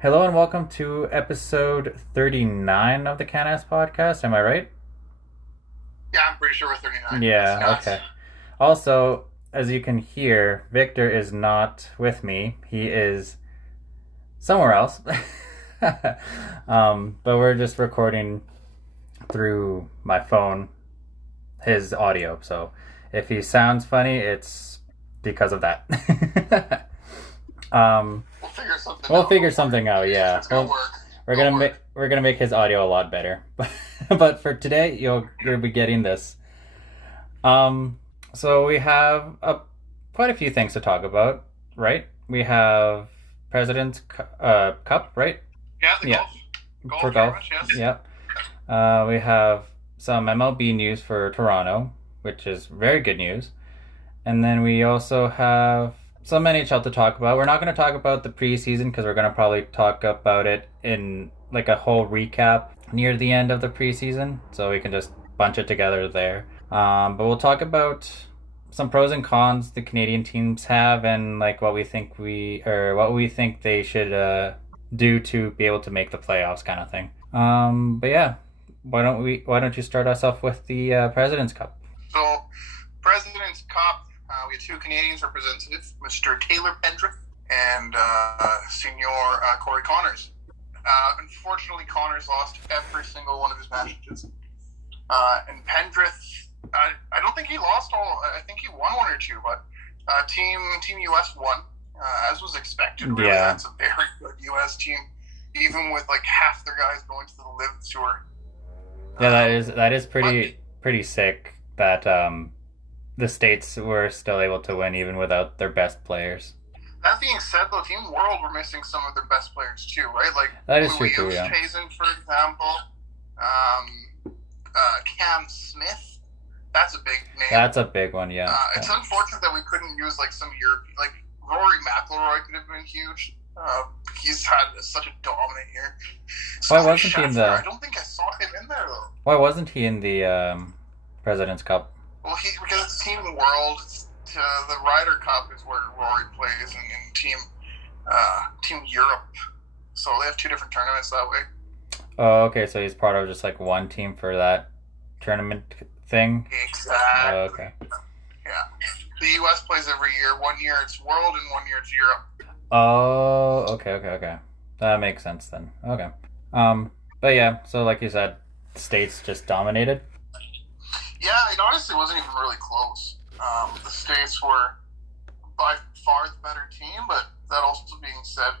Hello and welcome to episode 39 of the CANAS podcast. Am I right? Yeah, I'm pretty sure we're 39. That's Yeah, nuts. okay. Also, as you can hear, Victor is not with me. He is somewhere else. But we're just recording through my phone his audio. So if he sounds funny, it's because of that. um, We'll figure something we'll out. figure Don't worry. something out, yeah. It's gonna work. We're Don't gonna worry. make his audio a lot better. But for today, you'll be getting this. Um, so we have quite a few things to talk about, right? We have President's Cup, right? Yeah, the Yeah, golf for very golf. much, yes. Yeah. We have some MLB news for Toronto, which is very good news. And then we also have some NHL to talk about. We're not going to talk about the preseason because we're going to probably talk about it in like a whole recap near the end of the preseason, so we can just bunch it together there. But we'll talk about some pros and cons the Canadian teams have, and like what we think they should do to be able to make the playoffs, kind of thing. But yeah, why don't you start us off with the President's Cup? So, President's Cup, we had two Canadians represented, Mr. Taylor Pendrith and Senior Corey Connors. Unfortunately, Connors lost every single one of his matches. And Pendrith, I don't think he lost all. I think he won one or two, but Team US won, as was expected. Really, Yeah. that's a very good US team, even with like half their guys going to the Live Tour. Yeah, that is pretty sick that the States were still able to win even without their best players. That being said, though, Team World were missing some of their best players too, right? Like That is true Louis too, yeah. Oosthuizen, for example. Cam Smith. That's a big name. That's a big one, yeah. It's unfortunate that we couldn't use like some European, like Rory McIlroy could have been huge. He's had such a dominant year. Why wasn't he in the? I don't think I saw him in there though. Why wasn't he in the President's Cup? Well, because it's Team World. The Ryder Cup is where Rory plays, and Team Europe. So they have two different tournaments that way. Oh, okay, so he's part of just like one team for that tournament thing. Exactly. Oh, okay. Yeah. The U.S. plays every year. 1 year it's World, and 1 year it's Europe. Oh, okay. That makes sense then. Okay. But yeah, so like you said, the States just dominated. Yeah, it honestly wasn't even really close. The States were by far the better team, but that also being said,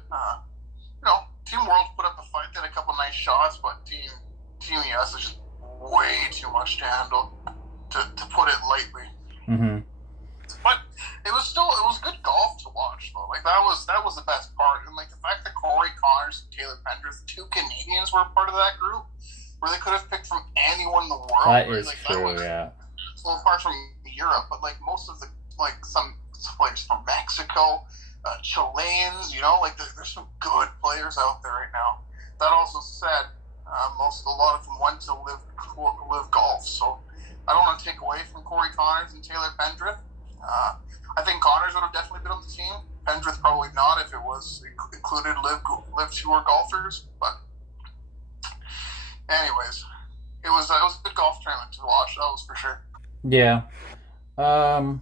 Team World put up a fight. They had a couple nice shots, but Team US is just way too much to handle, to put it lightly. Mm-hmm. But it was good golf to watch though. Like that was the best part, and like the fact that Corey Connors and Taylor Pendrith, two Canadians, were part of that group, where they could have picked from anyone in the world. That right? is Like, true, yeah. Well, apart from Europe, but like most of the some players from Mexico, Chileans, like there's some good players out there right now. That also said, a lot of them went to live golf, so I don't want to take away from Corey Connors and Taylor Pendrith. I think Connors would have definitely been on the team. Pendrith probably not if it was included live tour golfers. But anyways, it was a good golf tournament to watch. That was for sure. Yeah. I'm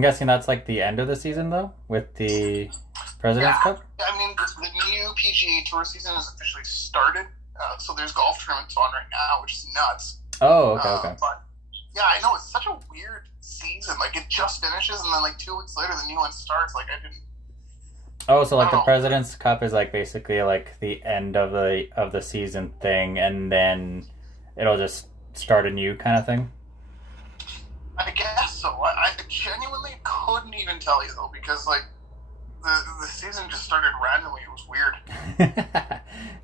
guessing that's like the end of the season though, with the President's Cup. I mean, the new PGA Tour season has officially started, so there's golf tournaments on right now, which is nuts. Oh, okay. But yeah, I know it's such a weird season. Like it just finishes, and then like 2 weeks later, the new one starts. Like I didn't. Oh, so like the President's Cup is like basically like the end of the season thing, and then it'll just start anew kind of thing. I guess so. I genuinely couldn't even tell you though, because like the season just started randomly. It was weird. I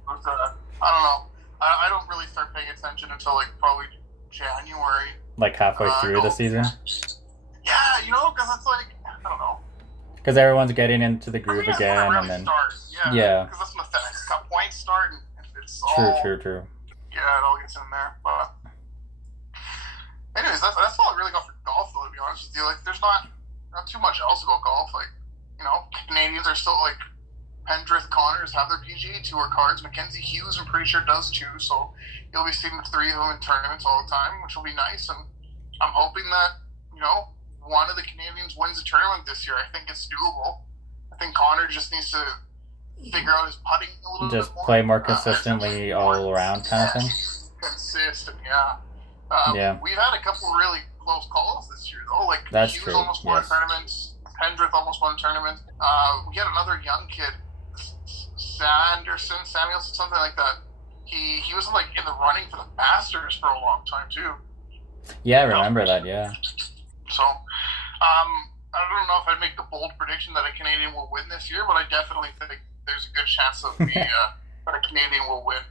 don't know. I don't really start paying attention until like probably January. Like halfway through the season. Yeah, because it's like I don't know. Because everyone's getting into the groove That's again, when it really and then starts. yeah. Because that's when the FedEx Cup points start, and it's True. Yeah, it all gets in there. But anyways, that's all I really got for golf, though. To be honest with you, like there's not too much else about golf. Like Canadians are still like Pendrith Connors have their PGA Tour cards. Mackenzie Hughes, I'm pretty sure, does too. So you'll be seeing the three of them in tournaments all the time, which will be nice. And I'm hoping that, one of the Canadians wins the tournament this year. I think it's doable. I think Connor just needs to figure out his putting a little bit more. Just play more consistently all around kind of thing. Consistent, yeah. Yeah. We've had a couple really close calls this year, though. Like, That's Hughes true, almost won yes. tournaments. Pendrith almost won a tournament. We had another young kid, Samuelson, something like that. He was like in the running for the Masters for a long time too. Yeah, I remember that. Yeah. So, I don't know if I'd make the bold prediction that a Canadian will win this year, but I definitely think there's a good chance that that a Canadian will win.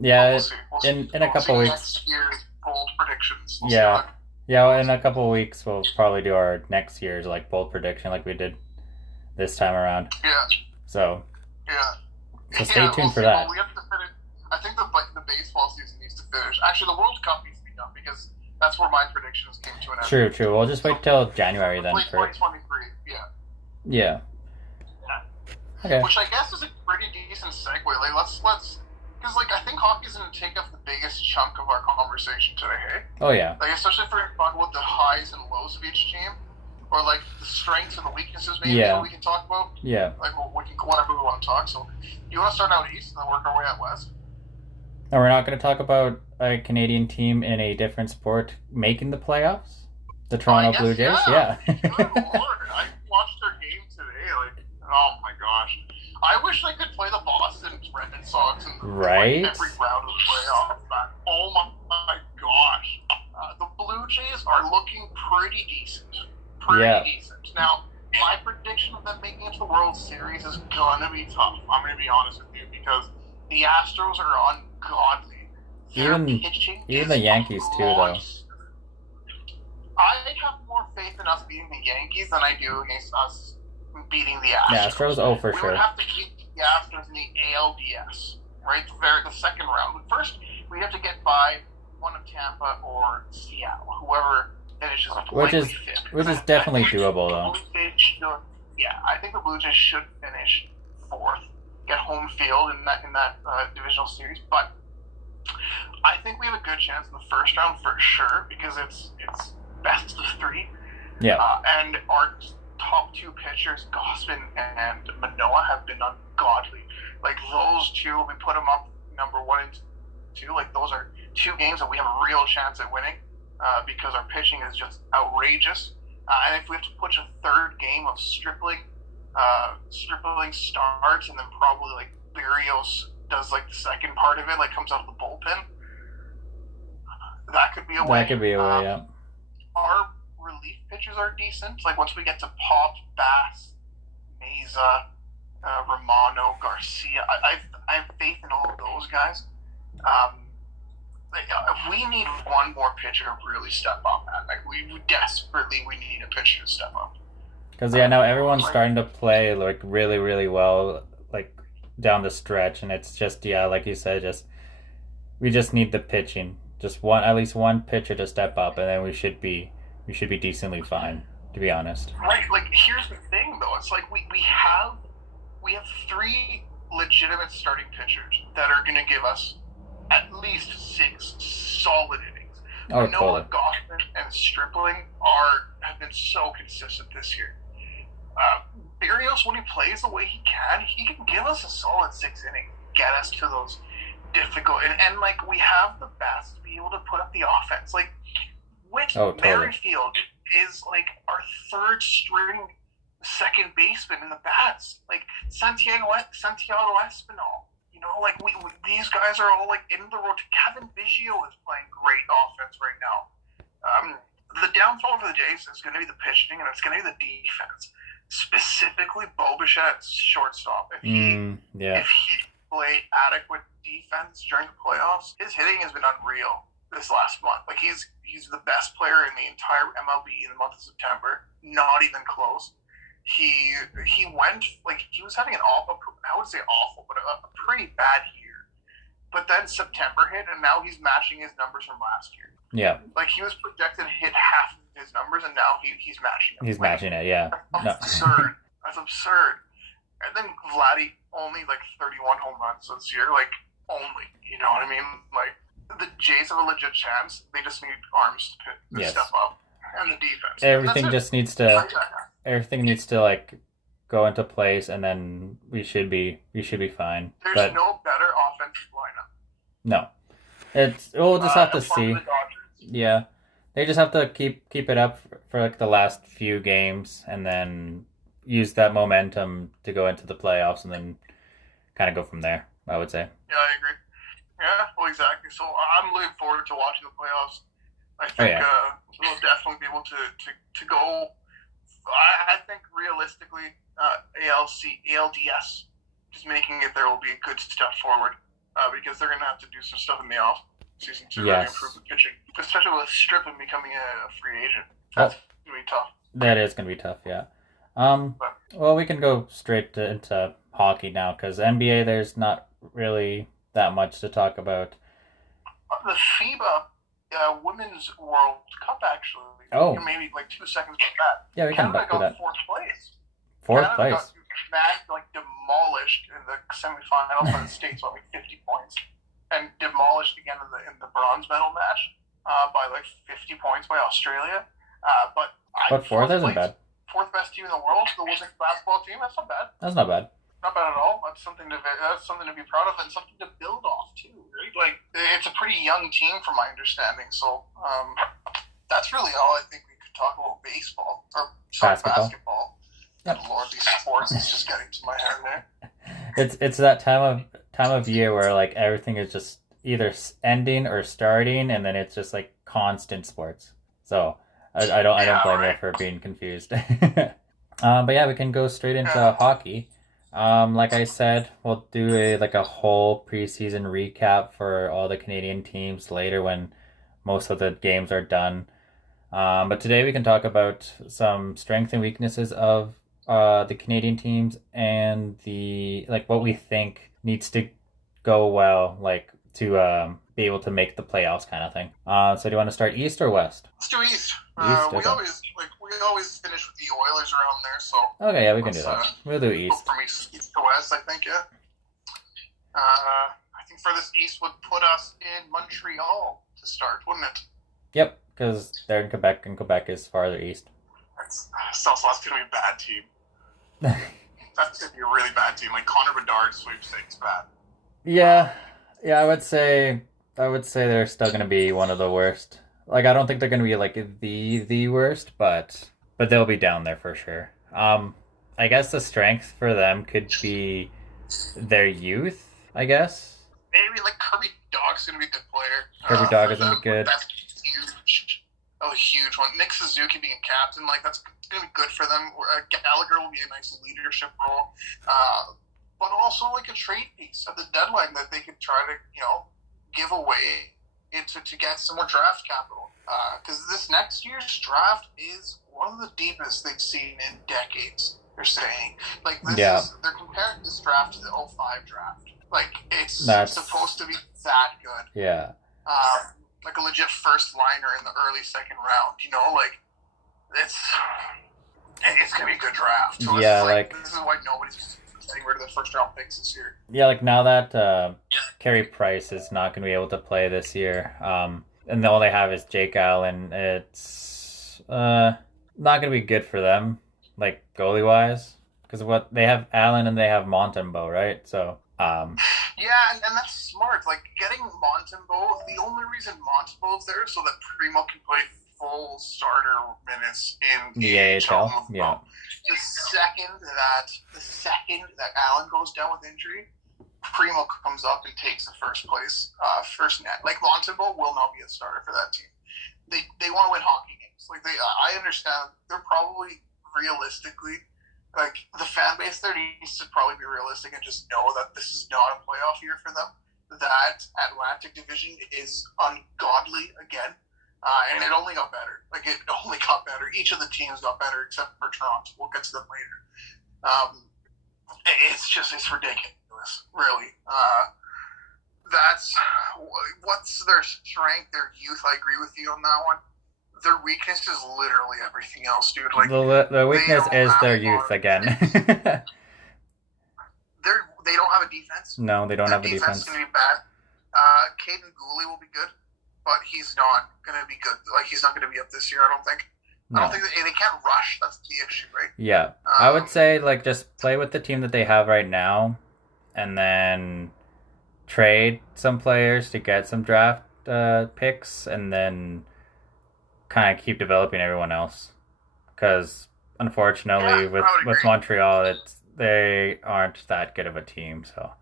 Yeah, we'll see. in a couple weeks. Next year's bold predictions. Yeah, in a couple of weeks we'll probably do our next year's like bold prediction like we did this time around. Yeah. So stay tuned for Well, that. we have to finish. I think the baseball season needs to finish. Actually, the World Cup needs to be done because that's where my predictions came to an end. True. We'll just wait till January then. Late 2023. Yeah. Okay. Which I guess is a pretty decent segue. Like let's because like I think hockey's going to take up the biggest chunk of our conversation today. Hey? Oh yeah. Like especially if we're talking about the highs and lows of each team, or like the strengths and the weaknesses maybe that we can talk about. Yeah. Like whatever we want to talk. So you want to start out east and then work our way out west? And we're not going to talk about a Canadian team in a different sport making the playoffs? The Toronto Blue Jays? Yeah. Good Lord. I watched their game today. Like, oh my gosh. I wish I could play the Boston Red Sox in every round of the playoffs. But, oh my gosh. The Blue Jays are looking pretty decent. Decent. Now, my prediction of them making it to the World Series is going to be tough. I'm going to be honest with you because the Astros are ungodly. Even the Yankees too, though. I have more faith in us beating the Yankees than I do against us beating the Astros. Astros, oh for sure. We would have to beat the Astros in the ALDS, right? The second round. But first, we'd have to get by one of Tampa or Seattle, whoever finishes which is definitely doable, though. I think the Blue Jays should finish fourth, get home field in that divisional series, but I think we have a good chance in the first round for sure because it's best of three. Yeah. And our top two pitchers, Gausman and Manoah, have been ungodly. Like those two, we put them up number 1 and 2. Like those are two games that we have a real chance at winning because our pitching is just outrageous. And if we have to push a third game of Stripling starts and then probably like Berrios does like the second part of it, like comes out of the bullpen, that could be a way. Yeah. Our relief pitchers are decent. Like once we get to Pop, Bass, Meza, Romano, Garcia, I have faith in all of those guys. We need one more pitcher to really step up, man. Like we desperately need a pitcher to step up. Because now everyone's starting to play like really, really well, like down the stretch, and it's just like you said, we just need the pitching. Just at least one pitcher to step up, and then we should be decently fine, to be honest. Right. Like here's the thing, though. It's like we have 3 legitimate starting pitchers that are going to give us at least 6 solid innings. Oh, Noah, totally. Gausman, and Stripling have been so consistent this year. Berrios, when he plays the way he can give us a solid 6 innings, get us to those difficult, and like we have the bats to be able to put up the offense. Like Merrifield is like our third string second baseman in the bats. Like Santiago Espinal. Like these guys are all like in the road. Kevin Biggio is playing great offense right now. The downfall for the Jays is going to be the pitching, and it's going to be the defense. Specifically, Bo Bichette's shortstop. If he played adequate defense during the playoffs, his hitting has been unreal this last month. Like he's the best player in the entire MLB in the month of September. Not even close. He went he was having an awful, I would say awful, but a pretty bad year. But then September hit, and now he's matching his numbers from last year. Yeah. Like he was projected to hit half of his numbers, and now he's matching them. He's matching it, yeah. That's absurd. That's absurd. And then Vladdy only like 31 home runs this year, like only. You know what I mean? Like the Jays have a legit chance. They just need arms to Yes. step up and the defense. Everything just needs to everything needs to like go into place, and then we should be fine. There's but no better offensive lineup. no, we'll just have to see. Yeah, they just have to keep it up for like the last few games, and then use that momentum to go into the playoffs, and then kind of go from there. I would say. Yeah, I agree. Yeah, well, exactly. So I'm looking forward to watching the playoffs. I think we'll definitely be able to go. I think realistically, ALDS just making it there will be a good step forward because they're going to have to do some stuff in the off season to really improve the pitching, especially with Strippin becoming a free agent. That's going to be tough. That is going to be tough, yeah. Well, we can go straight into hockey now because NBA, there's not really that much to talk about. The FIBA Women's World Cup, actually. Oh. Maybe like 2 seconds about that. Yeah, we can Canada do that. Fourth place. Fourth place. Got demolished in the semifinals by the States by like 50 points, and demolished again in the bronze medal match by like 50 points by Australia. But fourth isn't bad. Fourth best team in the world, the women's basketball team. That's not bad. That's not bad. Not bad at all. That's something to be proud of, and something to build off too. Right? Like it's a pretty young team, from my understanding. So that's really all I think we could talk about baseball or basketball. Yep. Lord, these sports is just getting to my head there. It's that time of year where like everything is just either ending or starting, and then it's just like constant sports. So I don't blame you for being confused. But yeah, we can go straight into hockey. Like I said, we'll do a whole preseason recap for all the Canadian teams later when most of the games are done. But today we can talk about some strengths and weaknesses of the Canadian teams and what we think needs to go well, like to be able to make the playoffs, kind of thing. So do you want to start East or West? Let's do East. We always finish with the Oilers around there, so okay, yeah, we can do that. We'll do East. From East to West, I think. Yeah. I think furthest East would put us in Montreal to start, wouldn't it? Yep, because they're in Quebec, and Quebec is farther east. That's going to be a bad team. That's going to be a really bad team. Like Connor Bedard sweepstakes bad. Yeah, I would say they're still going to be one of the worst. Like, I don't think they're going to be like the worst, but they'll be down there for sure. I guess the strength for them could be their youth, I guess. Maybe like Kirby Dach's going to be a good player. Kirby Dach is going to be good. That's huge. A huge one. Nick Suzuki being captain, like that's going to be good for them. Gallagher will be a nice leadership role. But also like a trade piece at the deadline that they could try to, give away to get some more draft capital. Because this next year's draft is one of the deepest they've seen in decades, they're saying. Like, they're comparing this draft to the 05 draft. Like, it's supposed to be that good. Yeah. Like a legit first liner in the early second round, like, it's going to be a good draft. So this is why nobody's getting rid of the first round picks this year. Yeah, like now that Carey Price is not going to be able to play this year, and all they have is Jake Allen, it's not going to be good for them, like goalie wise, because what they have Allen and they have Montembeault, right? So yeah, and that's smart. Like getting Montembeault, the only reason Montembeault's there is so that Primo can play full starter minutes in the AHL. Yeah. The second that Allen goes down with injury, Primo comes up and takes the first net. Like Montembeault will not be a starter for that team. They want to win hockey games. Like I understand they're probably realistically, like the fan base there needs to probably be realistic and just know that this is not a playoff year for them. That Atlantic Division is ungodly again. And it only got better. Like, it only got better. Each of the teams got better except for Toronto. We'll get to them later. It's ridiculous, really. What's their strength, their youth? I agree with you on that one. Their weakness is literally everything else, dude. Like the weakness is their youth again. They don't have a defense. No, they don't Their have a defense is defense. going to be bad. Caden Gooley will be good, but he's not going to be good. Like, he's not going to be up this year, I don't think. I don't No. think they can't rush. That's the issue, right? Yeah. I would say, like, just play with the team that they have right now and then trade some players to get some draft picks and then kind of keep developing everyone else. Because, unfortunately, Yeah, I would with agree. Montreal, they aren't that good of a team. So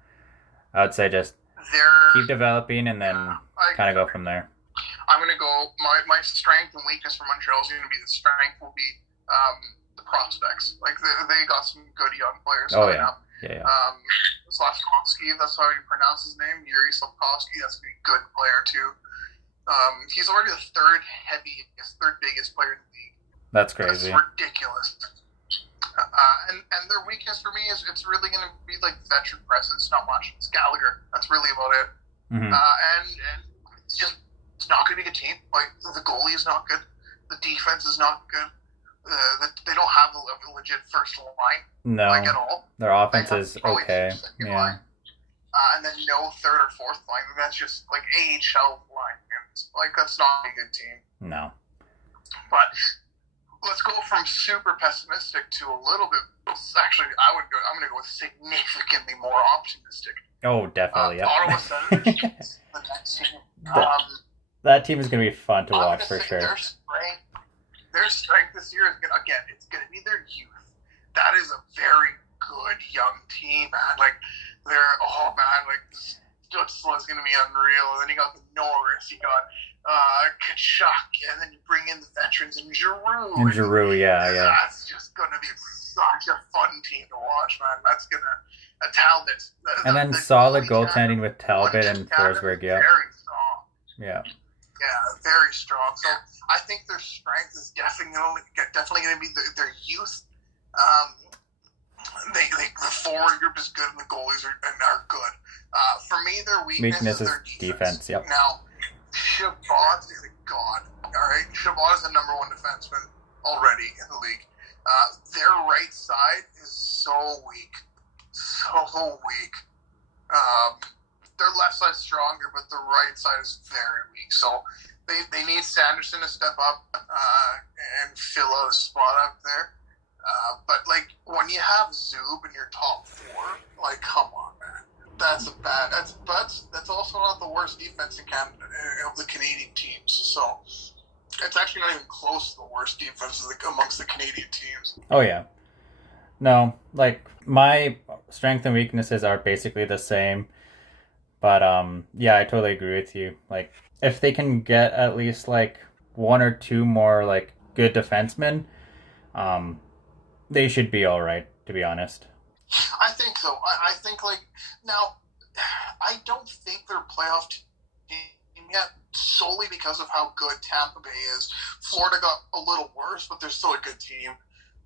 I would say just keep They're developing and then yeah, I kind of go agree. from there. I'm going to go. My strength and weakness for Montreal is going to be the strength will be the prospects. Like they got some good young players Oh, coming yeah. up. Yeah, yeah. Slavkovsky, that's how you pronounce his name. Yuri Slavkovsky, that's going to be a good player too. He's already the third biggest player in the league. That's That's crazy. ridiculous. And their weakness for me is it's really going to be like veteran presence, not much. It's Gallagher. That's really about it. Mm-hmm. And it's not going to be a good team. Like the goalie is not good. The defense is not good. They don't have a legit first line No, like at all. their offense is Probably okay. second Yeah. line. And then no third or fourth line. That's just like AHL line. Like that's not a good team. No. But let's go from super pessimistic to a little bit. Actually, I'm going to go with significantly more optimistic. Oh, definitely. Yeah. Ottawa Senators, the next team. That team is going to be fun to I'm watch gonna for say sure. Their strength this year is it's gonna be their youth. That is a very good young team, man. Like Stutzla is gonna be unreal. And then you got the Norris, you got Kachuk, and then you bring in the veterans and Giroux. And Giroux, yeah. That's just gonna be such a fun team to watch, man. That's gonna Talbot. And then solid goaltending with Talbot and Forsberg, yeah. Very strong. Yeah. Yeah, very strong. So I think their strength is definitely going to be their youth. The forward group is good, and the goalies are good. For me, their weakness is their defense. Yep. Now, Chabot is a god. All right, Chabot is the number one defenseman already in the league. Their right side is so weak. Their left side is stronger, but the right side is very weak. So they need Sanderson to step up and fill out a spot up there. But like when you have Zub in your top four, like come on, man, that's also not the worst defense in Canada of the Canadian teams. So it's actually not even close to the worst defense amongst the Canadian teams. Oh, yeah. No, like my strength and weaknesses are basically the same. But yeah, I totally agree with you. Like if they can get at least like one or two more like good defensemen, they should be all right, to be honest. I think so. I think like now, I don't think they're a playoff team yet, solely because of how good Tampa Bay is. Florida got a little worse, but they're still a good team.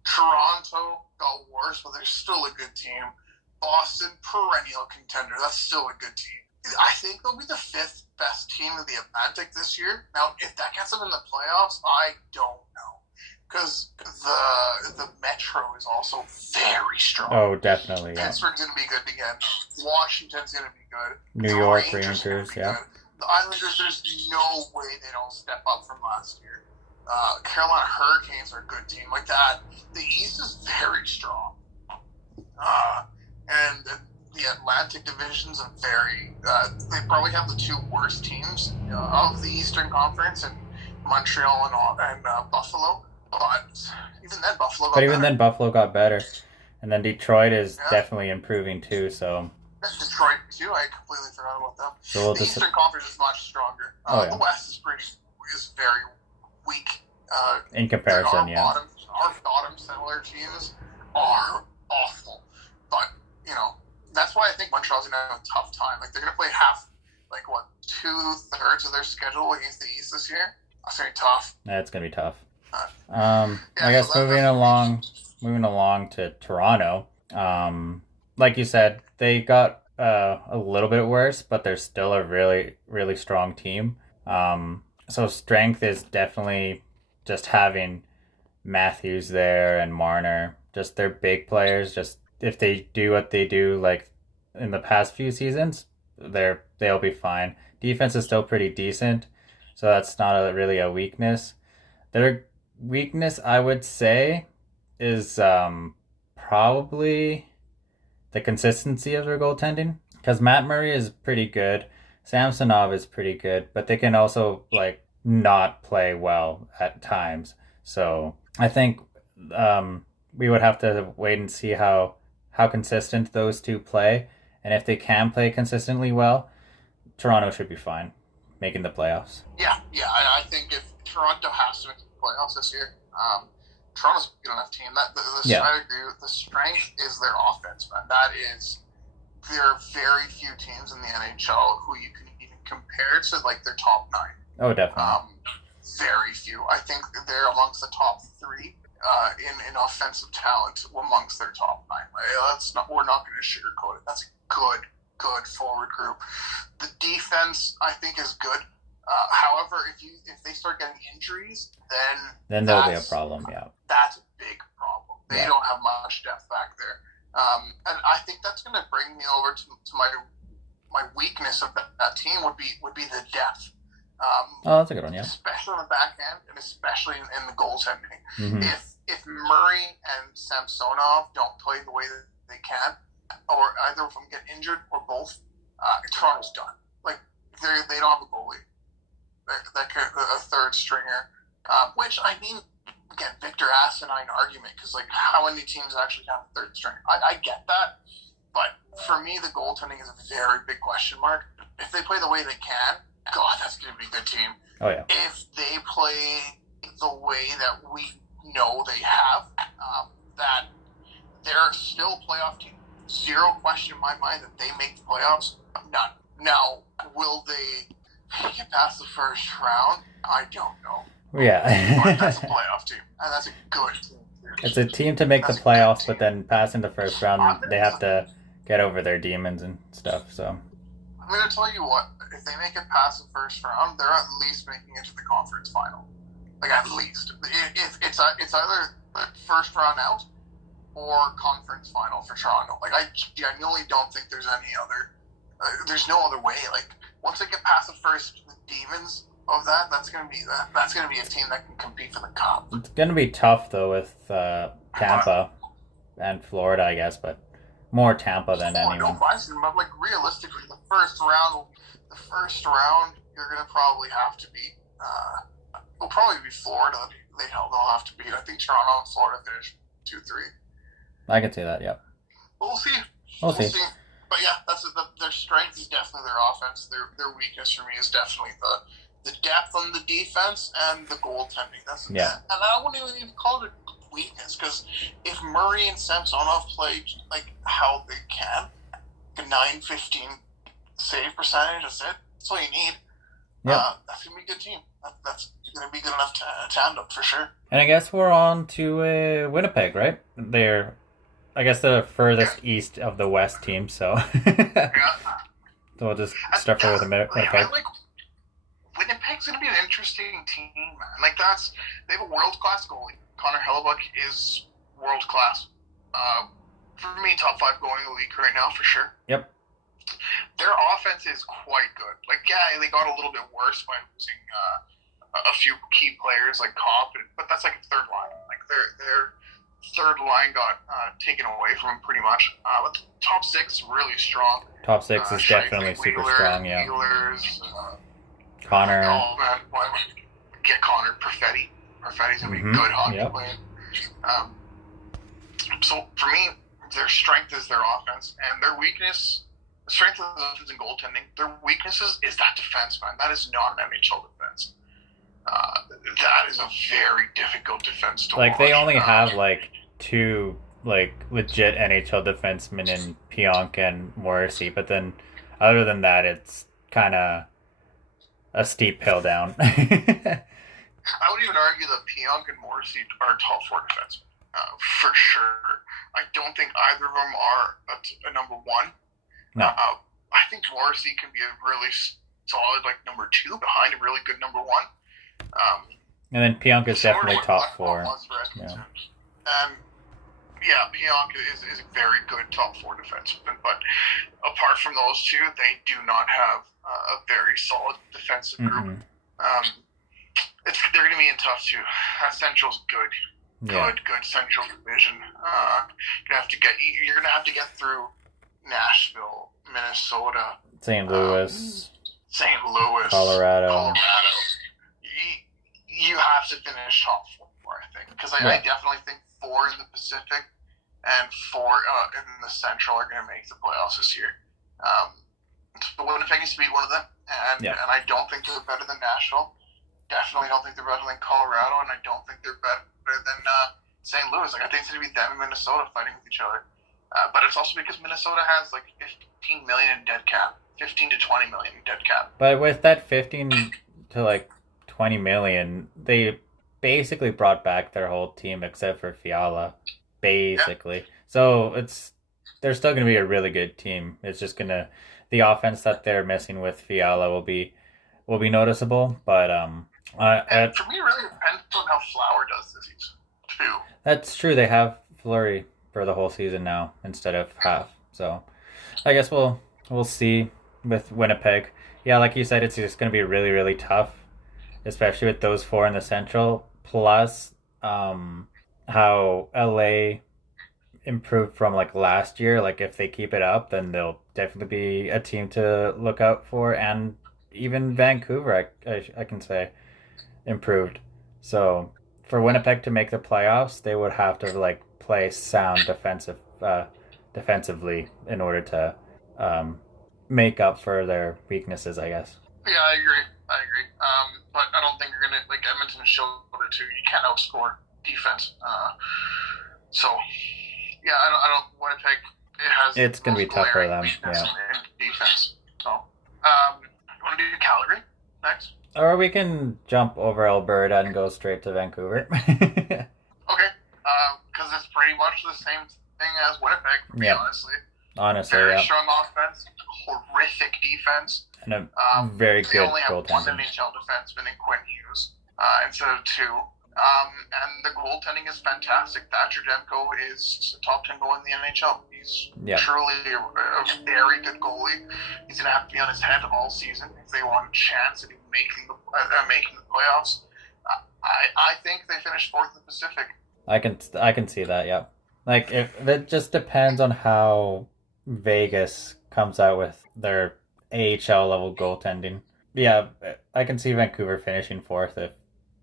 Toronto got worse, but they're still a good team. Boston, perennial contender. That's still a good team. I think they'll be the fifth best team in the Atlantic this year. Now, if that gets them in the playoffs, I don't know. Because the Metro is also very strong. Oh, definitely. Yeah. Pittsburgh's going to be good again. Washington's going to be good. New York Rangers, yeah. Good. The Islanders, there's no way they don't step up from last year. Carolina Hurricanes are a good team like that. The East is very strong. And the Atlantic divisions are very... they probably have the two worst teams of the Eastern Conference, in Montreal and Buffalo. But even then, Buffalo got better. And then Detroit is definitely improving too, so... Detroit too, I completely forgot about them. So the Eastern Conference is much stronger. The West is very weak. In comparison, Our bottom similar teams are awful. But, that's why I think Montreal's going to have a tough time. Like, they're going to play 2/3 of their schedule against the East this year. That's going to be tough. That's going to be tough. I guess moving along to Toronto. Like you said, they got a little bit worse, but they're still a really, really strong team. So strength is definitely just having Matthews there and Marner. Just they're big players. Just if they do what they do, like in the past few seasons, they'll be fine. Defense is still pretty decent, so that's not really a weakness. Their weakness, I would say, is probably the consistency of their goaltending. Because Matt Murray is pretty good, Samsonov is pretty good, but they can also like not play well at times. So I think we would have to wait and see how consistent those two play, and if they can play consistently well, Toronto should be fine making the playoffs. Yeah. I think if Toronto has to make the playoffs this year, Toronto's a good enough team. I agree with the strength is their offense, man. There are very few teams in the NHL who you can even compare to like their top 9. Oh, definitely. Very few. I think they're amongst the top 3 in offensive talent amongst their top 9. We're not going to sugarcoat it. That's a good forward group. The defense, I think, is good. However, if they start getting injuries, then there'll be a problem. Yeah, that's a big problem. They don't have much depth back there, and I think that's going to bring me over to my weakness of that team would be the depth. That's a good one. Yeah, especially on the back end and especially in the goaltending. Mm-hmm. If Murray and Samsonov don't play the way that they can, or either of them get injured or both, Toronto's done. Like they don't have a goalie. A third stringer, which I mean, again, Victor asinine argument because like how many teams actually have a third stringer? I get that, but for me, the goaltending is a very big question mark. If they play the way they can, God, that's going to be a good team. Oh yeah. If they play the way that we know they have, that they're still a playoff team. Zero question in my mind that they make the playoffs. None. Now, will they get past the first round? I don't know. Yeah. But that's a playoff team, and that's a good team. It's a team to make the playoffs, but then pass in the first round, they have to get over their demons and stuff. So I'm going to tell you what: if they make it past the first round, they're at least making it to the conference final. Like at least, it's either first round out or conference final for Toronto. Like I genuinely don't think there's any other. There's no other way. Like once they get past the first demons of that's gonna be a team that can compete for the cup. It's gonna be tough though with Tampa and Florida, I guess, but more Tampa than anyone. But like realistically, the first round, you're gonna probably have to beat. Will probably be Florida. They'll have to beat. I think Toronto and Florida finish 2-3. I can see that. Yep. We'll see. We'll see. But yeah, their strength is definitely their offense. Their weakness for me is definitely the depth on the defense and the goaltending. And I wouldn't even call it a weakness because if Murray and Samsonov play like how they can, a 9-15 save percentage, that's it. That's all you need. Yep. That's gonna be a good team. That's gonna be good enough to tandem for sure. And I guess we're on to Winnipeg, right? I guess they're the furthest east of the West team, so so we'll just start with Winnipeg. Winnipeg's gonna be an interesting team, man. Like they have a world class goalie. Connor Hellebuck is world class. For me, top 5 goalie in the league right now for sure. Yep. Their offense is quite good. Like they got a little bit worse by losing a few key players like Copp, but that's like a third line. Like their third line got taken away from him pretty much. But the top 6 is really strong. Top 6 is definitely super strong, yeah. Wheelers, Connor. Oh, man. Get Connor. Perfetti's going to be a good hockey player. So, for me, their strength is their offense, and their weakness, the strength of the offense and goaltending, their weaknesses is that defense, man. That is not an NHL defense. That is a very difficult defense to watch. They only have 2 legit NHL defensemen in Pionk and Morrissey, but then other than that, it's kind of a steep hill down. I would even argue that Pionk and Morrissey are top 4 defensemen for sure. I don't think either of them are a number 1. No. I think Morrissey can be a really solid number 2 behind a really good number 1. And then Pionk is definitely top 4. Yeah. Yeah, Pionk is a very good top four defenseman, but apart from those two, they do not have a very solid defensive group. Mm-mm. They're going to be in tough too. Central's good, Yeah. good Central division. You're gonna have to get through Nashville, Minnesota, St. Louis, St. Louis, Colorado. You have to finish top four, I think, because I definitely think four in the Pacific and four in the Central are going to make the playoffs this year. So Winnipeg needs to beat one of them, and I don't think they're better than Nashville. Definitely don't think they're better than Colorado, and I don't think they're better than St. Louis. Like, I think it's going to be them and Minnesota fighting with each other. But it's also because Minnesota has like 15 million in dead cap, 15 to 20 million in dead cap. But with that 15 to like 20 million, they basically brought back their whole team except for Fiala, basically. Yeah. So they're still going to be a really good team. It's just the offense that they're missing with Fiala will be noticeable. But and for me, it really depends on how Flower does this season too. That's true. They have Fleury for the whole season now instead of half. So I guess we'll see with Winnipeg. Yeah, like you said, it's just going to be really, really tough, especially with those four in the Central. Plus, how LA improved from like last year. Like if they keep it up, then they'll definitely be a team to look out for. And even Vancouver, I can say, improved. So for Winnipeg to make the playoffs, they would have to like play sound defensively in order to make up for their weaknesses, I guess. Yeah, I agree. But I don't think you're gonna, like Edmonton showed it too. You can't outscore defense. So yeah, I don't. Winnipeg, it's gonna be tough for them. Yeah. Defense. So you want to do Calgary next? Or we can jump over Alberta and go straight to Vancouver. Okay. Because it's pretty much the same thing as Winnipeg, for me, honestly. Very strong offense, horrific defense. And a very good goaltender. They only have one NHL defenseman in Quinn Hughes instead of two. And the goaltending is fantastic. Thatcher Demko is a top 10 goalie in the NHL. He's truly a very good goalie. He's going to have to be on his head all season if they want a chance at making the playoffs. I think they finished fourth in the Pacific. I can see that. Yeah, like it just depends on how Vegas comes out with their AHL level goaltending. Yeah, I can see Vancouver finishing fourth if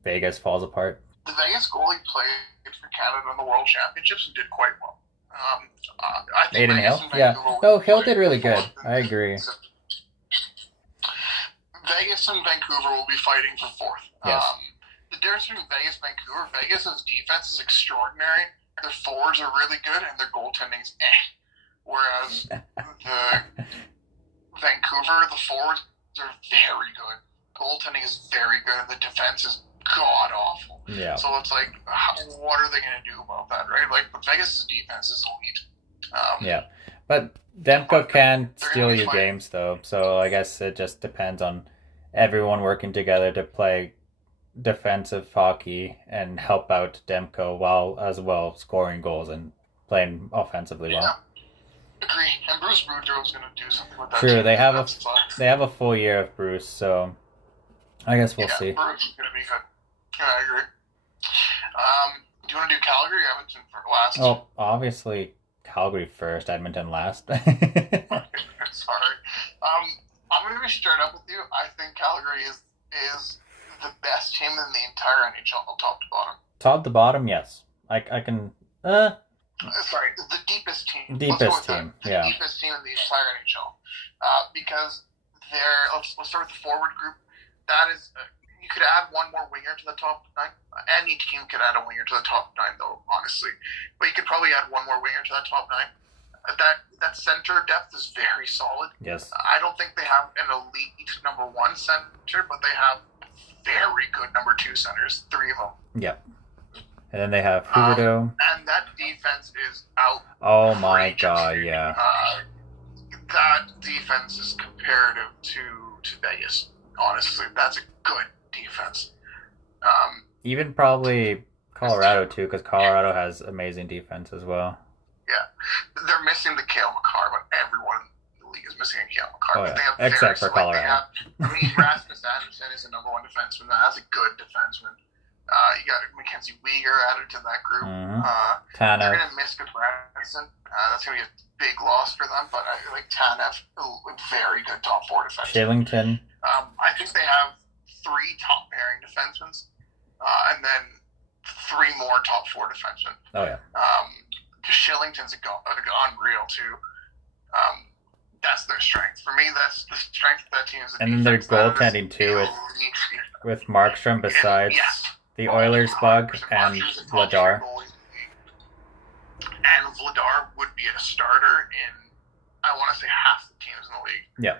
Vegas falls apart. The Vegas goalie played for Canada in the World Championships and did quite well. I think Aiden Hill? Yeah. No, Hill did really good. I agree. Vegas and Vancouver will be fighting for fourth. Yes. The difference between Vegas and Vancouver, Vegas' defense is extraordinary. Their forwards are really good, and their goaltending's Whereas Vancouver, the forwards are very good. Goaltending is very good, and the defense is god awful. Yeah. So it's like, what are they going to do about that, right? Like, but Vegas' defense is elite. Yeah, but Demko can steal you games though, so I guess it just depends on everyone working together to play defensive hockey and help out Demko while as well scoring goals and playing offensively well. Agree. And Bruce Boudreau's going to do something with that. True, they have a full year of Bruce, so I guess we'll see. Bruce is going to be good. Yeah, I agree. Do you want to do Calgary or Edmonton for last? Oh, obviously Calgary first, Edmonton last. Sorry. I'm going to be straight up with you. I think Calgary is the best team in the entire NHL, top to bottom. Top to bottom, yes. I can... Sorry, the deepest team. Deepest team, the deepest team in the entire NHL. Because let's start with the forward group. That is... you could add one more winger to the top nine. Any team could add a winger to the top nine, though, honestly. But you could probably add one more winger to that top nine. That center depth is very solid. Yes. I don't think they have an elite number one center, but they have very good number two centers, three of them. Yeah. And then they have Huberdeau. And that defense is out. Oh my god, yeah. That defense is comparative to Vegas. Honestly, that's a good defense. Even probably Colorado too, because Colorado has amazing defense as well. Yeah, they're missing the Kale McCarr, but everyone in the league is missing a Kale McCarr. Oh But they yeah, have except for Colorado. Rasmus Anderson is the number one defenseman. That's a good defenseman. You got Mackenzie Weegar added to that group. They're going to miss Goodbranson. That's going to be a big loss for them. But I like Tanev, a very good top four defenseman. Shillington. I think they have 3 top pairing defensemen, and then 3 more top four defensemen. Oh yeah. Shillington's unreal too. That's their strength. For me, that's the strength of that team. Is and then their goaltending too, with Markstrom besides the Oilers bug and Vladar. And Vladar would be a starter in, I want to say, half the teams in the league. Yeah.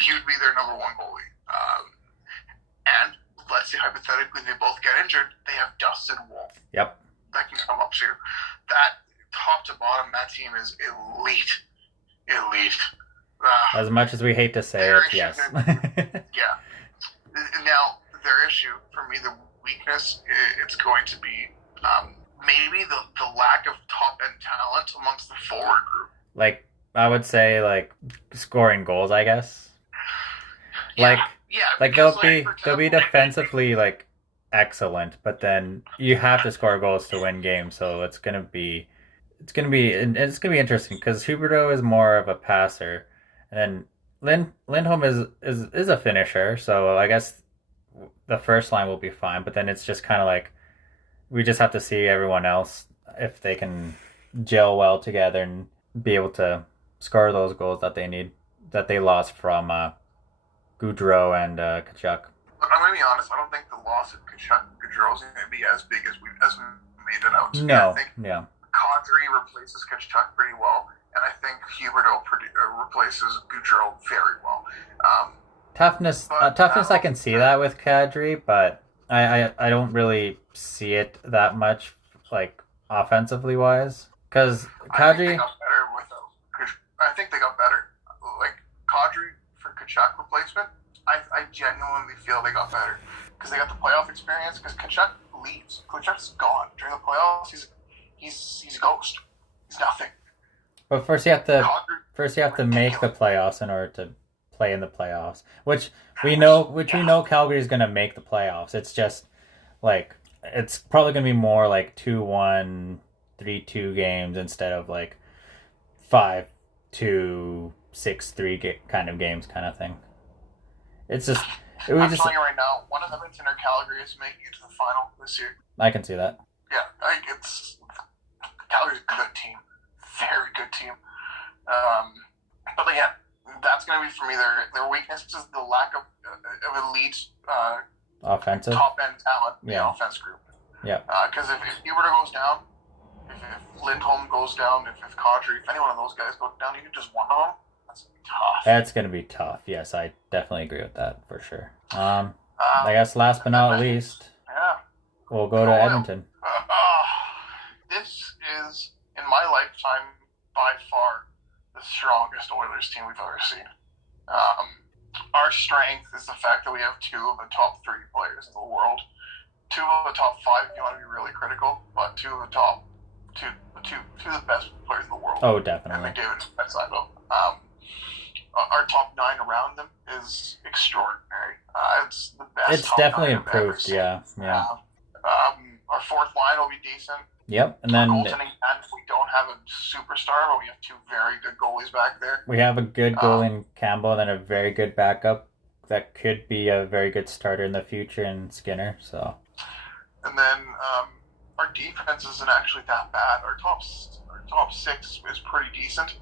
He would be their number 1 goalie. And let's say hypothetically they both get injured, they have Dustin Wolf. Yep. That can come up too. That top to bottom, that team is elite. As much as we hate to say it, yes. Yeah. Now, their issue, for me, the weakness, it's going to be maybe the lack of top-end talent amongst the forward group. Like, I would say, like, scoring goals, I guess. Like, they'll be defensively, like, excellent, but then you have to score goals to win games, so it's gonna be interesting because Huberdeau is more of a passer, and then Lindholm is a finisher, so I guess the first line will be fine, but then it's just kind of like we just have to see everyone else if they can gel well together and be able to score those goals that they need, that they lost from Gaudreau and Tkachuk. I'm going to be honest, I don't think the loss of Gaudreau is going to be as big as we made it out to be. No, I think yeah. Kadri replaces Tkachuk pretty well, and I think Huberdeau replaces Gaudreau very well. Toughness, I can see that with Kadri, but I don't really see it that much, like, offensively wise. Because Kadri... I think they got better. Like, Kadri for Tkachuk replacement, I genuinely feel they got better. Because they got the playoff experience, because Tkachuk leaves. Tkachuk's gone. During the playoffs, he's a ghost. He's nothing. But first you have to make the playoffs in order to play in the playoffs, which we know Calgary is going to make the playoffs. It's just like it's probably going to be more like 2-1, 3-2 games instead of like 5-2, 6-3 kind of games, kind of thing. It's just I'm telling you right now, one of Edmonton or Calgary is making it to the final this year. I can see that. Yeah, Calgary's a good team, very good team. But yeah, that's going to be for me their weakness is the lack of elite offensive top end talent in the offense group. Yeah. Because if Huberdeau goes down, if Lindholm goes down, if Kadri, if any one of those guys go down, even just one of them, that's going to be tough. That's going to be tough. Yes, I definitely agree with that for sure. I guess last but not least, we'll go to Edmonton. This is, in my lifetime, by far the strongest Oilers team we've ever seen. Our strength is the fact that we have 2 of the top 3 players in the world. 2 of the top 5 if you want to be really critical, but 2 of the top two of the best players in the world. Oh, definitely. And McDavid and Seibo. Our top 9 around them is extraordinary. It's the best. It's definitely improved. Yeah. Our fourth line will be decent. Yep, and then goaltending, and we don't have a superstar, but we have 2 very good goalies back there. We have a good goalie in Campbell, and then a very good backup that could be a very good starter in the future in Skinner. So, and then our defense isn't actually that bad. Our top 6 is pretty decent.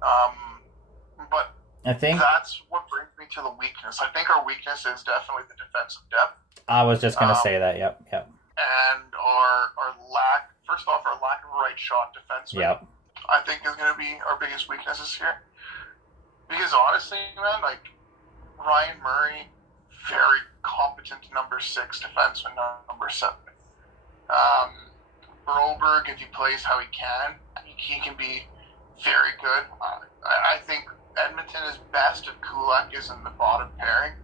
But I think that's what brings me to the weakness. I think our weakness is definitely the defensive depth. I was just going to say that. Yep. And our lack. First off, our lack of right shot defenseman. Yep. I think is going to be our biggest weakness this year. Because honestly, man, like Ryan Murray, very competent number 6 defenseman, number 7. Broberg, if he plays how he can be very good. I think Edmonton is best if Kulak is in the bottom pairing,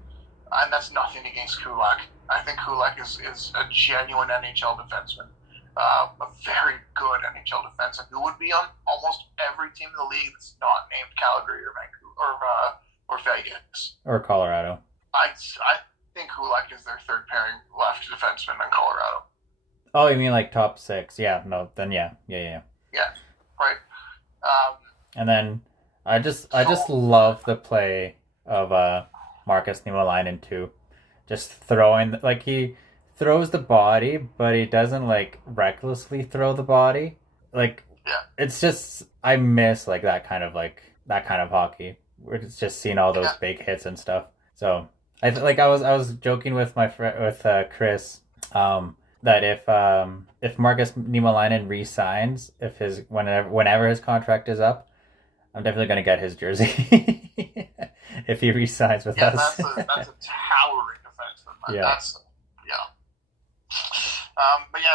and that's nothing against Kulak. I think Kulak is a genuine NHL defenseman. A very good NHL defenseman who would be on almost every team in the league that's not named Calgary or Vancouver or Vegas or Colorado. I think Kulak is their third pairing left defenseman in Colorado. Oh, you mean like top 6? Yeah, no, then yeah, right. And then I just love the play of Marcus Niemelainen too, just throwing like he throws the body, but he doesn't like recklessly throw the body. Like it's just I miss like that kind of hockey where it's just seeing all those big hits and stuff. So I was joking with my friend with Chris that if Marcus Niemelainen re-signs whenever his contract is up, I'm definitely gonna get his jersey if he re-signs with us. That's a towering defenseman. But yeah,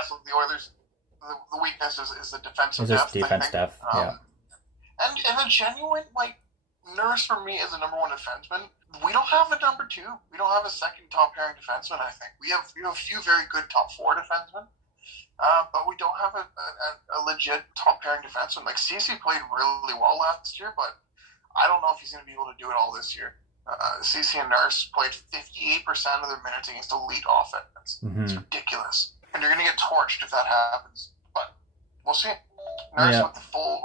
so the Oilers, the weakness is the defensive depth. Defense depth. And a genuine Nurse for me is a number one defenseman. We don't have a number 2. We don't have a second top pairing defenseman. I think we have a few very good top 4 defensemen, but we don't have a legit top pairing defenseman. Like Ceci played really well last year, but I don't know if he's going to be able to do it all this year. Ceci and Nurse played 58% of their minutes against elite offense. Mm-hmm. It's ridiculous, and you're going to get torched if that happens. But we'll see. Nurse with the full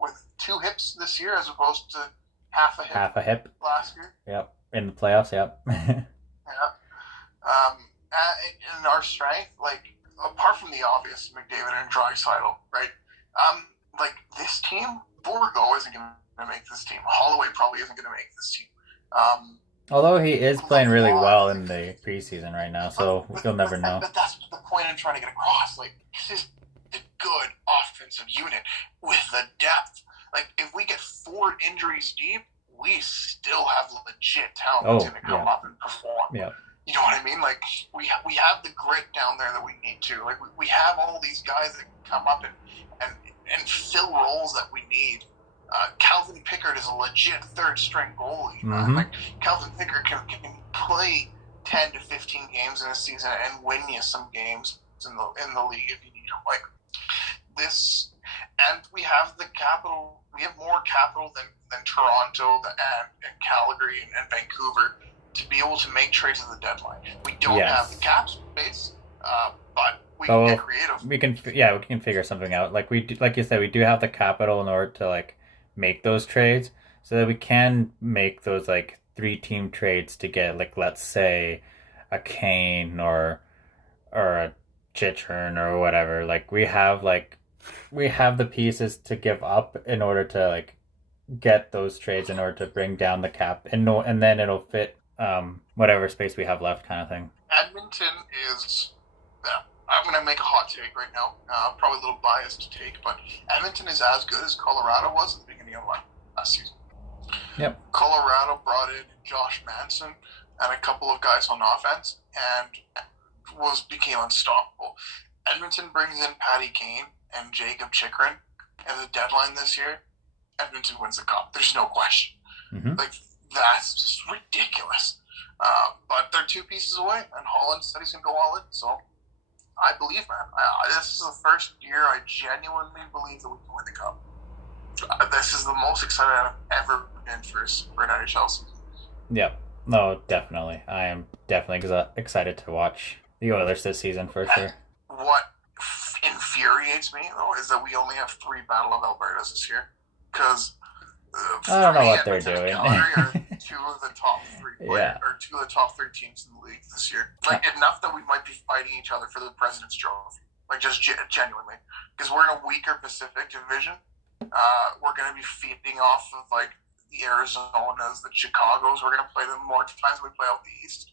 with 2 hips this year as opposed to half a hip last year. Yep, in the playoffs. Yep. In our strength, apart from the obvious, McDavid and Draisaitl, right? This team, Borgo isn't going to make this team. Holloway probably isn't going to make this team. Although he is playing really well in the preseason right now, so you'll never know. But that's the point I'm trying to get across. This is a good offensive unit with the depth. If we get 4 injuries deep, we still have legit talent that's going to come up and perform. Yeah. You know what I mean? We have the grit down there that we need to. We have all these guys that can come up and fill roles that we need. Calvin Pickard is a legit third-string goalie. Mm-hmm. Calvin Pickard can play 10 to 15 games in a season and win you some games in the league if you need him. This, and we have the capital. We have more capital than Toronto and Calgary and Vancouver to be able to make trades at the deadline. We don't have the cap space, but we can get creative. We can figure something out. Like you said, we do have the capital in order to make those trades, so that we can make those 3-team trades to get let's say a Kane or a Chichern or whatever. We have the pieces to give up in order to get those trades in order to bring down the cap and then it'll fit whatever space we have left, kind of thing. Edmonton is. I'm going to make a hot take right now. Probably a little biased to take, but Edmonton is as good as Colorado was at the beginning of last season. Yep. Colorado brought in Josh Manson and a couple of guys on offense and became unstoppable. Edmonton brings in Patty Kane and Jacob Chychrun at the deadline this year. Edmonton wins the cup. There's no question. Mm-hmm. That's just ridiculous. But they're 2 pieces away, and Holland said he's going to go all in, so I believe, man. This is the first year I genuinely believe that we can win the cup. This is the most excited I've ever been for an NHL season. Yep. No, definitely. I am definitely excited to watch the Oilers this season for sure. What infuriates me, though, is that we only have 3 Battle of Albertas this year. Because I don't know what they're doing. Calgary are 2 of the top 3 players, or 2 of the top 3 teams in the league this year. Enough that we might be fighting each other for the President's Trophy. Just genuinely. Because we're in a weaker Pacific division. We're going to be feeding off of the Arizonas, the Chicagos. We're going to play them more times than we play out the East.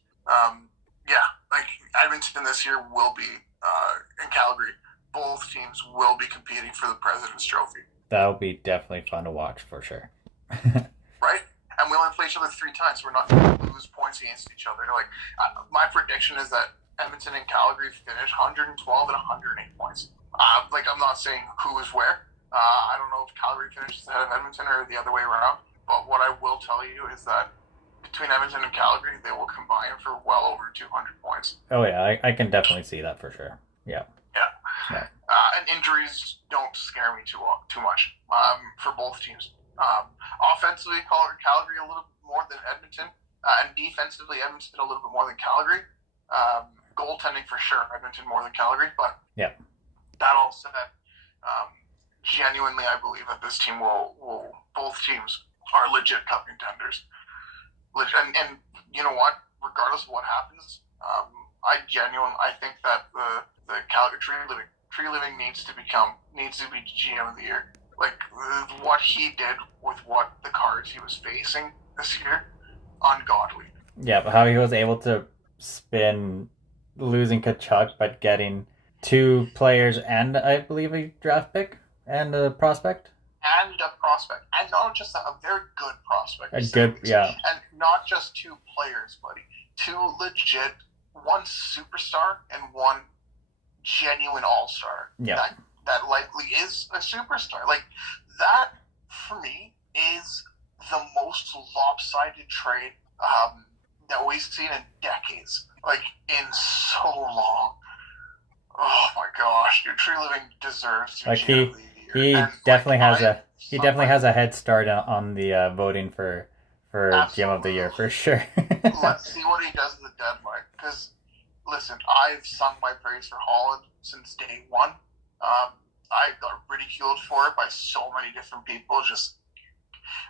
Edmonton this year will be, in Calgary, both teams will be competing for the President's Trophy. That'll be definitely fun to watch for sure. Right? And we only play each other 3 times, so we're not going to lose points against each other. My prediction is that Edmonton and Calgary finish 112 and 108 points. I'm not saying who is where. I don't know if Calgary finishes ahead of Edmonton or the other way around. But what I will tell you is that between Edmonton and Calgary, they will combine for well over 200 points. Oh yeah, I can definitely see that for sure. Yeah. Yeah. Yeah. And injuries don't scare me too much for both teams. Offensively, Calgary a little bit more than Edmonton, and defensively, Edmonton a little bit more than Calgary. Goaltending for sure, Edmonton more than Calgary. But yeah, that all said, genuinely, I believe that this team will both teams are legit cup contenders. And you know what? Regardless of what happens, I think that the Calgary Tree Living needs to be GM of the year. Like what he did with what the cards he was facing this year, ungodly. Yeah, but how he was able to spin losing Kachuk but getting 2 players and I believe a draft pick and a prospect. And a prospect, and not just a very good prospect. A good, yeah. And not just 2 players, buddy. 2 legit, one superstar and one genuine all-star. Yeah. That likely is a superstar. Like, that, for me, is the most lopsided trade that we've seen in decades. Like, in so long. Oh my gosh, dude, Tree Living deserves to be he definitely has a head start on the voting for GM of the year for sure. Let's see what he does at the deadline. Because listen, I've sung my praise for Holland since day one. I got ridiculed for it by so many different people.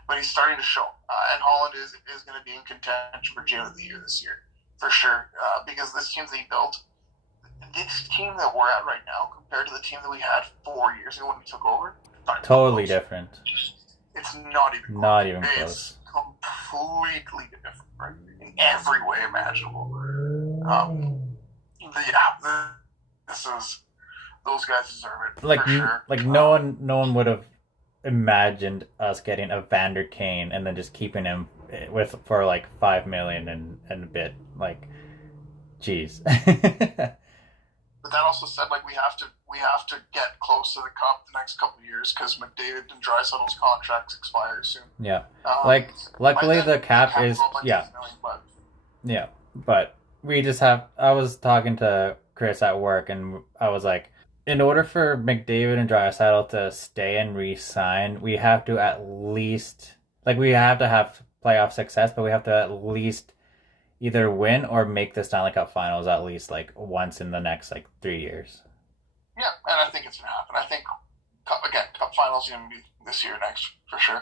But he's starting to show, and Holland is going to be in contention for GM of the year this year for sure. Because this team that he built. This team that we're at right now, compared to the team that we had 4 years ago when we took over, totally different. It's not even close. Not even close. It's completely different in every way imaginable. Those guys deserve it for sure. Like no one would have imagined us getting a Vander Kane and then just keeping him for like $5 million and a bit. Like, jeez. But that also said, like we have to get close to the cup the next couple of years because McDavid and Draisaitl's contracts expire soon. Yeah, luckily the cap is but we just have. I was talking to Chris at work, and I was like, in order for McDavid and Draisaitl to stay and re-sign, we have to at least we have to have playoff success, but we have to at least either win or make the Stanley Cup Finals at least once in the next 3 years. Yeah, and I think it's gonna happen. I think Cup Finals is gonna be this year next for sure.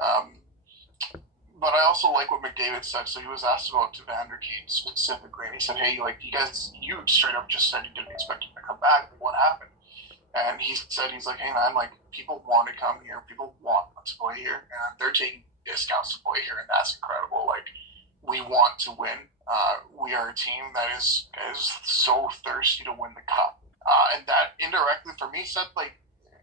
But I also like what McDavid said. So he was asked about Vander Kane specifically, and he said, "Hey, you straight up just said you didn't expect him to come back. What happened?" And he said, "Hey man, people want to come here. People want to play here, and they're taking discounts to play here, and that's incredible. We want to win. We are a team that is so thirsty to win the cup." And that indirectly for me said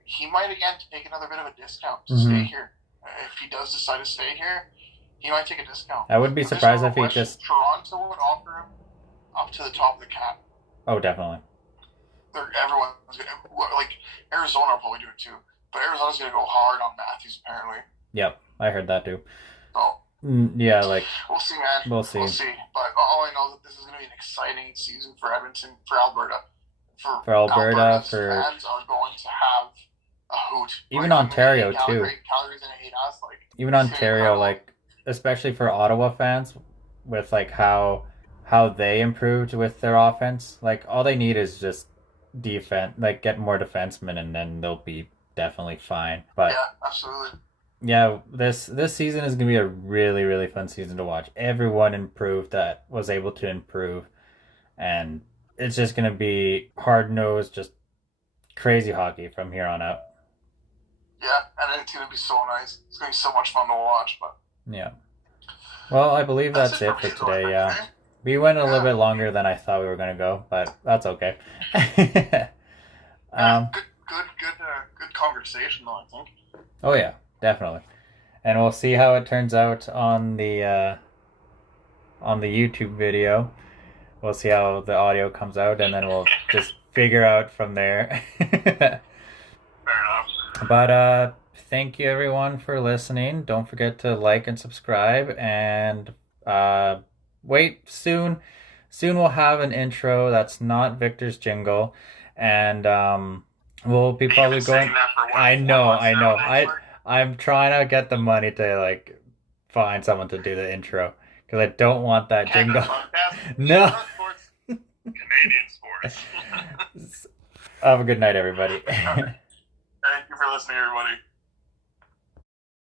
he might again take another bit of a discount to stay here. If he does decide to stay here, he might take a discount. I would be surprised if he just Toronto would offer him up to the top of the cap. Oh, definitely. Everyone's gonna Arizona will probably do it too, but Arizona's gonna go hard on Matthews apparently. Yep, I heard that too. So. Yeah, we'll see, man. We'll see. But all I know is that this is going to be an exciting season for Edmonton, for Alberta. For Alberta, fans are going to have a hoot. Even Ontario too. Calgary's going to hate us. Even Ontario, especially for Ottawa fans, with how they improved with their offense. All they need is just defense, get more defensemen, and then they'll be definitely fine. But yeah, absolutely. Yeah, this season is going to be a really, really fun season to watch. Everyone improved that was able to improve. And it's just going to be hard-nosed, just crazy hockey from here on out. Yeah, and it's going to be so nice. It's going to be so much fun to watch. But yeah. Well, I believe that's it for today, yeah. We went a little bit longer than I thought we were going to go, but that's okay. Good conversation, though, I think. Oh, yeah. Definitely. And we'll see how it turns out on the YouTube video. We'll see how the audio comes out, and then we'll just figure out from there. Fair enough. But thank you everyone for listening. Don't forget to like and subscribe, and Wait, soon we'll have an intro that's not Victor's jingle, and we'll be You've probably been saying going. that for what, I four know, months I now, know. I Hexler? I'm trying to get the money to like find someone to do the intro because I don't want that Canada jingle. podcast. No. Not sports. Canadian sports. Have a good night, everybody. Thank you for listening, everybody.